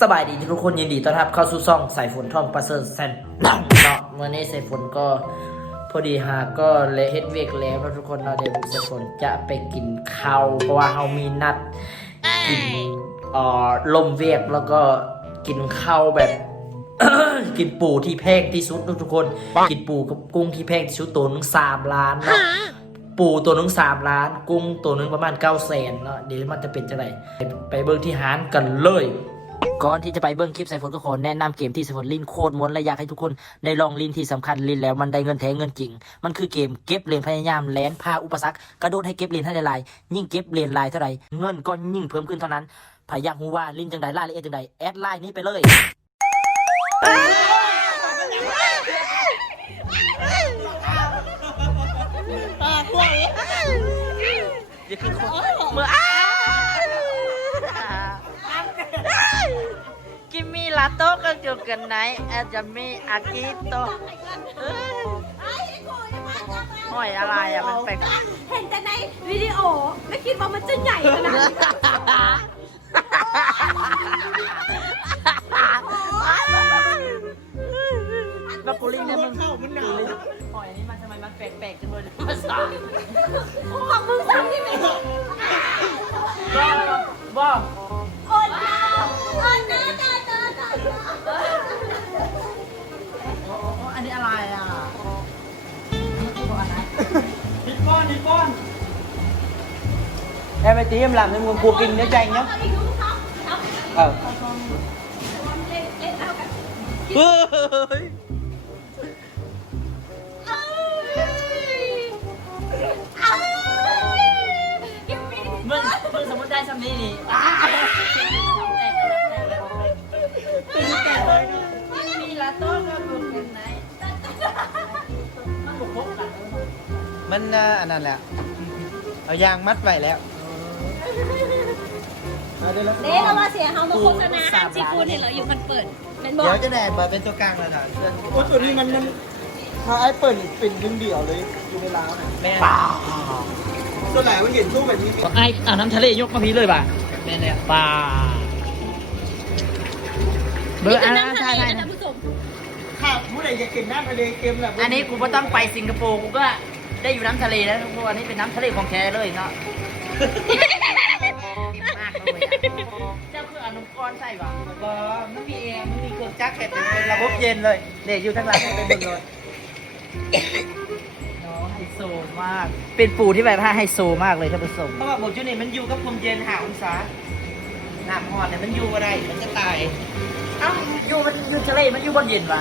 สบายดีทุกคนยินดีต้อนรับเข้าสู่ซ่องสายฝนท่องประเสริฐแซนเนาะวันนี้สายฝนก็พอดีหาก็เลยเฮ็ดเวกแล้วทุกคนเราเดี๋ยวสายฝนจะไปกินข้าวเพราะว่าเรามีนัดกินอ่อลมเวกแล้วก็กินข้าวแบบ กินปูที่แพงที่สุดทุกคน กินปูกับกุ้งที่แพงที่สุดตัวหนึงสามล้านเนาะปูตัวหนึงสามล้าน กุ้งตัวหนึงประมาณเก้าแสนเนาะเดี๋ยวมันจะเป็นจะไรไปไปเบิ่งที่หารกันเลย ก่อนที่จะไปเบิ้งคลิปไซฟอนก็ขอแนะนำเกมที่ไซฟอนลินโคตรม้วนและอยากให้ทุกคนได้ลองลินที่สำคัญลินแล้วมันได้เงินแท้เงินจริง มันคือเกมเก็บเหรียญพยายามแลนพาอุปสรรคกระโดดให้เก็บเหรียญให้ได้หลาย ยิ่งเก็บเหรียญลายเท่าไหร่เงินก็ยิ่งเพิ่มขึ้นเท่านั้นพยายามหูว่าลินจังใดราละเอียดจังใดแอดไลน์นี้ไปเลย กิมมี่ลาโต้ก็จูกันไหนอาจจะมีอากิโตห้อยอะไรอะมันแปลกเห็นแต่ในวิดีโอ ไม่คิดว่ามันจะใหญ่ขนาดนี้มาปุลิงเนี่ยมันเข้ามันหนาวหอยนี่มันทำไมมันแปลกๆจังเลยภาษาของมึงสั่งที่ไหนบ้าบ้าโอนเจ้าโอนเจ้ con đi con em ấy tí em làm cho nguồn cua kinh nó chanh nhá เอาอีกลูกเขาเอา ờ เล่นเล่นเอ mình à, anh này nè ở giang mắt vậy lẹo เด้เราว่าเสียเฮามาโฆษณาอาร์มซีฟู้ดเห็นเหรออยู่มันเปิดเป็นบอก Nhớ cái này mà bên chỗ càng là thả xuyên โอ้ตัวนี้มันมันถ้าไอ้เปิดเป็นดึงเดี่ยวเลยอยู่ในร้านอะ mẹ ตัวไหนมันเห็นช่วงแบบนี้มีไอ้อ่าน้ำทะเลยกมาพีเลยป่ะ mẹ nè ปลาเบอร์อันนี่นั้นคือใช่น้ำทะเลใช่นะท่านผู้ชม ข้าวผู้ใดจะกินน้ำทะเลเค็มแหละอันนี้กูก็ต้องไปสิงคโปร์กูก็ ได้อยู่น้ำทะเลแล้วทุกคนอันนี้เป็นน้ำทะเลของแท้เลยเนาะมากเลยอะเจ้าคืออนุกรณ์ใช่ป่ะ Bờ, nó bị em nó bị cược chắc kẹt bên là bốc dên rồi để vô thằng làm bên mình rồi น้องไฮโซมาก เป็นปูที่แบบว่าไฮโซมากเลยท่านผู้ชม các bạn một chỗ này mình du các vùng dên hạ ông xá làm hòn này mình du vào đây mình sẽ tài เอ้าอยู่มันอยู่ทะเลมันอยู่บนเย็นป่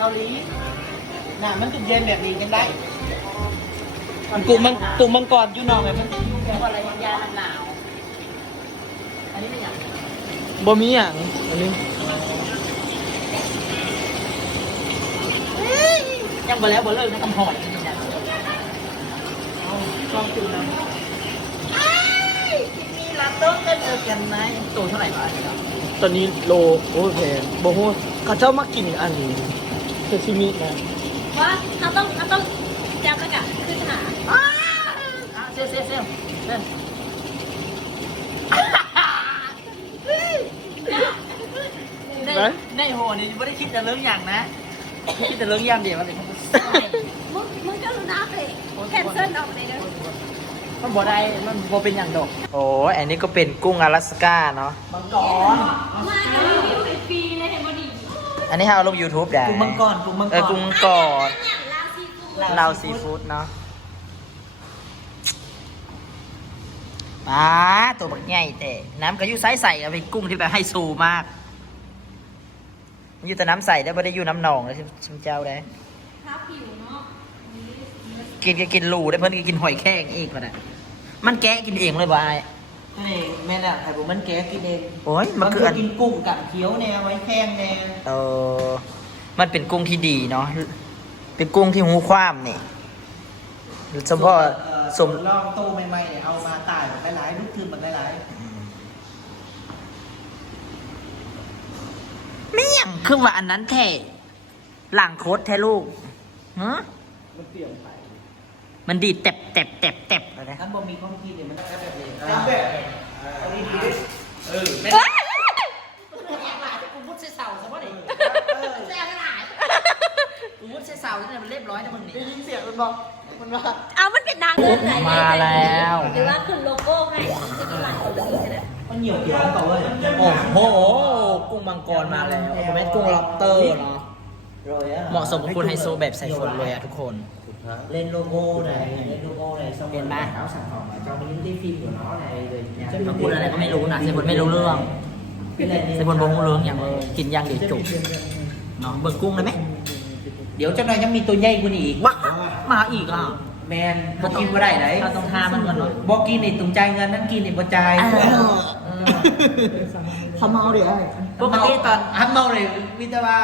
ะ nè du Alaska Russia ờ, Nhật Bản Cao Lý nè mình cũng dên đẹp gì trên đây tụi mình tụi mình còn du nào này mình เพราะว่าอะไรยามันหนาว อันนี้ไม่อย่างบ่มีอย่างอันนี้ยังบ่แล้วบ่เลิกนะกำหอดลองดูนะมีร้านโต๊ะก็เจอกันนะตัวเท่าไหร่บ้างตอนนี้โลโอ้ยแพงโบโหเขาเจ้ามากินอันนี้ ซาซิมินะว่าเราต้องเราต้องจำแล้วกันขึ้นหาเซลเซลเซลเซลในในโหนี่ไม่ได้คิดแต่เรื่องอย่างนะ คิดแต่เรื่องอย่างเดียวอะไรมันมึงมึงก็รู้นะเลยแคนเซิลออกเลยเด้อมันบ่ได้มันบ่เป็นอย่างดอก โอ้ยอันนี้ก็เป็นกุ้งอลาสก้าเนาะมังกรมากันรีวิวฟรีเลยเห็นบ่ดี อันนี้ให้เอาลง YouTube ได้กุ้งมังกรกุ้งมังกรเออกุ้งมังกรอย่างลาวซีฟู้ดเราซีฟู้ดเนาะปลาตัวบักใหญ่แต่น้ำก็อยู่ใสใสๆอะเป็นกุ้งที่แบบให้สูมากมันอยู่แต่น้ำใสได้ไม่ได้อยู่น้ำหนองเลยชิมเจ้าได้ถ้าผิวเนาะกินก็กินรูได้เพิ่นก็กินหอยแครงอีกมันอะมันแกะกินเองเลยบ่ ไอ้นี่แม่น่ะไข่บุมันแก้กินเองโอ้ยมันคืออันกินกุ้งกับเขียวแนวไว้แข้งแนวเออมันเป็นกุ้งที่ดีเนาะเป็นกุ้งที่หูความนี่สมพ่อสมลองโตใหม่ๆเนี่ยเอามาตายแบบหลายๆลูกคืนแบบหลายไม่หยังคือว่าอันนั้นแท้หลังโคตรแท้ลูกฮะมันเปลี่ยนไป มันดีดแตบแตบแตบแตบอะไรๆท่านบ่มีความคิดเนี่ยมันได้แบบนี้ตามแบบอแม่นกูมุดใส่เสาซะวะนี่แซ่บหลายกูมุดใส่เสาเนี่ยมันเรียบร้อยนะมึงนี่ได้ยินเสียงมันบอกมันว่าเอามันเป็นนางเดินไหนมาแล้วหรือว่าขึ้นโลโก้ไงจะมีหลายคนเลยใช่ไหมมันเหนียวเกี่ยวต่อเลยโอ้โห กุ้งมังกรมาแล้วผมเป็นกุ้งล็อบสเตอร์เนาะโรยอะเหมาะสมกับคุณไฮโซแบบใส่ฝนเลยอะทุกคน เล่นโลโก้ไหนเล่นโลโก้ไหนสมเห็นไหมเอาสั่งของมา trong những cái phim của nó này rồi nhà เขาพูดอะไรก็ไม่รู้นะใส่ฝนไม่รู้เรื่อง cái này ใส่ฝนบงเรื่องอย่างเลยกินอย่างเดียวจุกเนาะเบิ่งกุ้งได้ไหมเดี๋ยวเจ้านายยังมีตัวใหญ่กว่านี้อีกว้ามาอีกอะแมนบอกกินว่าได้ไหนเราต้องทามันก่อนเนาะบอกกินนี่ตรงใจายเงินนั่นกินนี่บ่จ่ายเขาเมาเดี๋ยวไอ้ปกติตอนฮัมเมาเลยมิตรว่า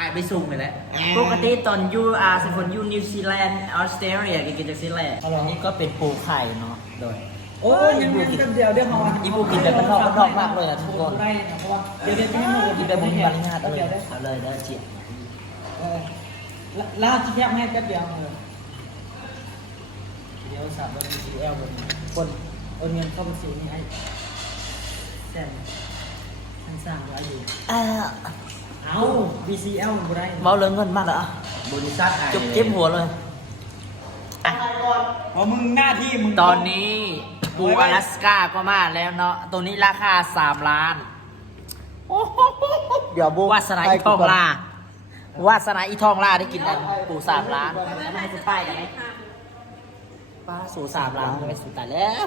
อายไปซุ่มไปแล้วปกติตอนยูอาใส่ฝนยูนิวซีแลนด์ออสเตรเลียกินจากซีแลนด์อันนี้ก็เป็นปูไข่เนาะโดยโอ้ยยังมีกันเดียวเดี๋ยวเขาอีปูกินแบบมันนอกมันนอกมากเลยอะทุกคนได้นะเพราะว่าเดี๋ยวเดี๋ยวจะให้หมดกินแบบบุญบาริญาตเลยเอาเลยเด้อเจียลาดที่แยกให้แป๊บเดียวเลยเดี๋ยวสามวันดีเอลบนคนโอนเงินเข้าบัญชีนี่ให้แซมท่านสร้างไว้อยู่ เอ้าเอา BCL มันบ่ได้เมาเรื่องเงินมากเหรอบริษัทอายจุบจิ้มหัวเลยอะเพราะมึงหน้าที่มึงตอนนี้ปูอลาสก้าก็มาแล้วเนาะ ตัวนี้ราคาสามล้านเดี๋ยวบูวาสนาอีทองล่าวาสนาอีทองล่าได้กินอันปูสามล้านไม่สุดท้ายกันไหมป้าสูสามล้านไม่สุดตายแล้ว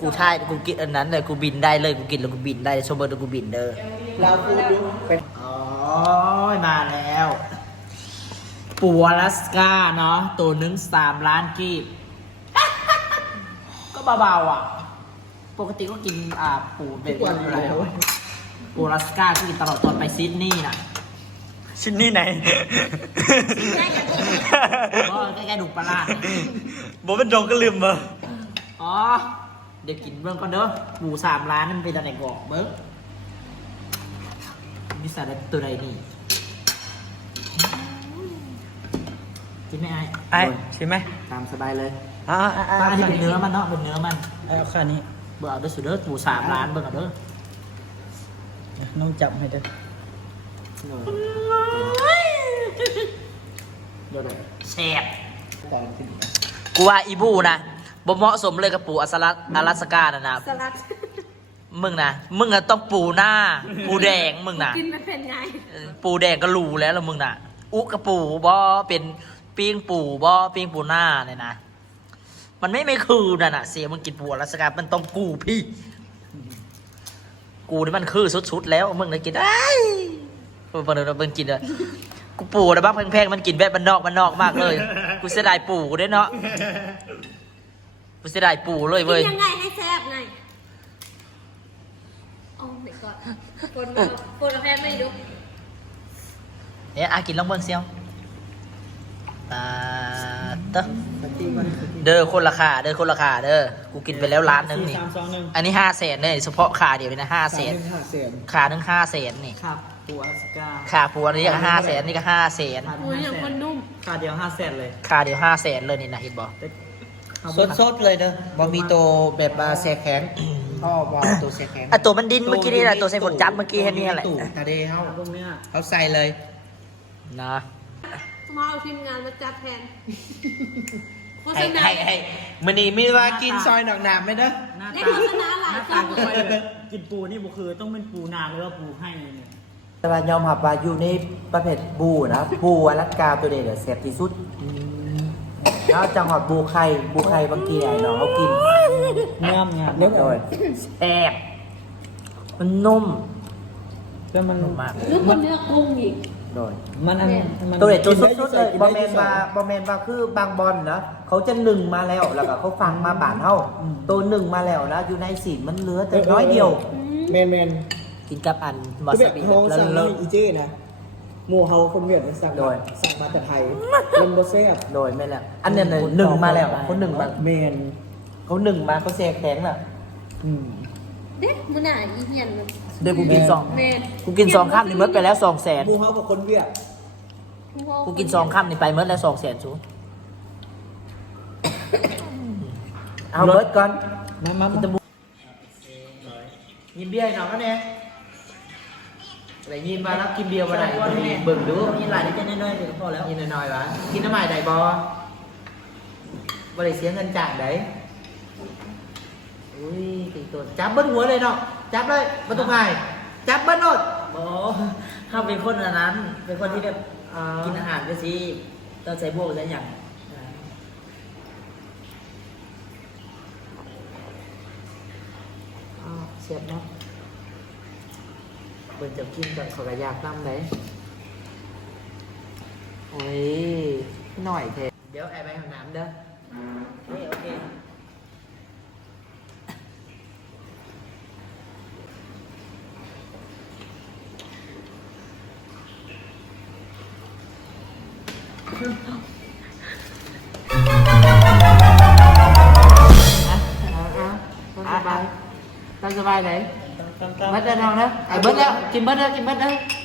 กูทายกูกินอันนั้นเลยกูบินได้เลยกูกินแล้วกูบินได้ชมเบอร์เดี๋ยวกูบินเด้อ เราพูดดูเป็นอ๋อมาแล้ว ปูอลาสก้าเนาะตัวหนึงสามล้านกีบ ก็เบาๆอะ ปกติก็กินอ่าปูแบบนี้อยู่แล้วปูอลาสก้าก็กินตลอดตอนไปซิดนีย์น่ะชิ้นนี้ไหนก็ใกล้ๆดูปลาร้าน่ะบอกเป็นดองก็ลืมมาอ๋อ เดี๋ยวกินเบื้องก่อนเด้อปูสามล้านนั่นเป็นอะไรก่อนเบิ้ง มีสาระตัวใดนี่กินไหมไอ้ไอ้ใช่ไหมตามสบายเลยอ่าปลาที่เป็นเนื้อมันเนาะเป็นเนื้อมันเอาแค่นี้เบอร์เอาเด้อสุดเด้อปูสามล้านเบอร์เอาเด้อน้องจับให้เด้อเดี๋ยวเดี๋ยวแซ่บกูว่าอีบูนะบ่เหมาะสมเลยกับปูอัสลัดอลาสกานะนะ สลัด มึงนะมึงอะต้องปูหน้า ปูแดงมึงนะกินมันเป็นไงเออปูแดงก็รู้แล้วละมึงนะอุกกระปูบ่เป็นปิ้งปูบ่ปิ้งปูหน้าเนี่ยนะมันไม่ไม่คือน่ะนะเสียมึงกินปูอลาสกามันต้องกูพี่ กูนี่มันคือสุดๆแล้วมึงเลยกินไอ้เพิ่งเพิ่งเพิ่งกินเลยกูปูนะบ้างแพงๆมันกินแบบมันนอกมันนอกมากเลย กูเสียดายปูกูด้วยเนาะกูเสียดายปูเลยกิเว้ย นยังไงให้แซ่ บไงโอ้ my god คนมาคนละแพทย์ไม่ดูเนี่ยอากินลองเบิ่งเซียวตาเตอะเด้อคนราคาเด้อคนราคาเด้อกูกินไปแล้วล้านหนึงนี่ สามสองหนึ่งอันนี้ห้าแสนเนี่ยเฉพาะขาเดียวเลยนะห้าแสนห้าแสนขาหนึงห้าแสนนี่ครับตัวสกาขาปูอันนี้ก็ห้าแสนนี่ก็ห้าแสนโอ้ยอย่างคนนุ่มค่าเดียวห้าแสนเลยขาเดียวห้าแสนเลยนี่นะเห็นบ่สดๆเลยเด้อบ่มีตัวแบบมาแซ่แข็ง พ่อบอกตัวแซ่แข็งอะตัวมันดินเมื่อกี้นี่แหละตัวใส่ฝนจับเมื่อกี้แค่นี้แหละตู้ตาเดเฮาพวกเนี้ยเขาใส่เลย นะมาเอาทีมงานมาจัดแทนโฆษให้ณาให้ให้มื้อนี้มีว่ากินซอยดอกหนามไหมเด้อหน้าได้ตาโฆษณาหลายหน้าคตารั้งก็ค่อยเลยกินปูนี่บุคือต้องเป็นปูนาหรือว่าปูให้เนี่ยแต่ว่ายอมรับว่าอยู่ในประเภทบูนะบูอลัสกาตัวนี้เดี๋ยวเสียบที่สุดแล้วจังหวัดบูไข่บูไข่บางทีไอ้น้องเขากิน งามงามโดยแอบมันนุ่มแล้วมันนุ่มมากนึกว่าเนื้อกุ้งอีกโดยมันอันมันตัวเด็ดตัวสุดๆเลยกินบอได้แมนว่าบอแมนว่าคือบางบอลนะเขาจะหนึ่งมาแล้วแล้วก็เขาฟังมาบานเท่าตัวหนึ่งมาแล้วนะอยู่ในสีมันเหลือแต่น้อยเดียวเมนเมนกินกับอันวาคือแบซาบบิเขาแล้วสั่งเลิศอีเจ้นะหมูเฮาคนเวียดสั่งโดยสั่งมาแต่ไทยเป็นโบเซ่บโดยไม่แล้วอันเนี้ยน่ะหนึ่งมาแล้วเขาหนึ่งมาเมน เขาหนึ่งมาเขาแซงแข็งน่ะ อืม เด็กมันอะอีเหียนมันเดี๋ยวกูกินสองแมนกูกินสองข้ามนี่เมื่อไปแล้วสองแสนหมูเฮากับคนเวียดกูกินสองข้ามนี่ไปเมื่อแล้วสองแสนสูเอาเบิร์ดก่อนมามามายินเบียร์ให้น้องก็เนี่ยอะไรยินมาแล้วกินเบียร์มาไหนเบิ่งดูมีหลายนิดน้อยๆเดี๋ยวก็พอแล้วยินหน่อยๆวะกินน้ำมันใดบบ่ได้เสียเงินจ่ายได อุ้ยตีตัวจับเบิ้ลหัวเลยเนาะจับเลยประตูไงจับเบิ้ลโนดโอ้ถ้าเป็นคนอันนั้น เป็นคนที่แบบกินอาหารไปสิต้องใส่บวกใส่อย่างเสียบเนาะเบิ่งจะกินกันเขาก็อยากนำเลยโอ้ยหน่อยเถอะเดี๋ยวแอบไปห้องน้ำเด้อ โอเคโอเค ตามสบายตามสบายไหนต้อ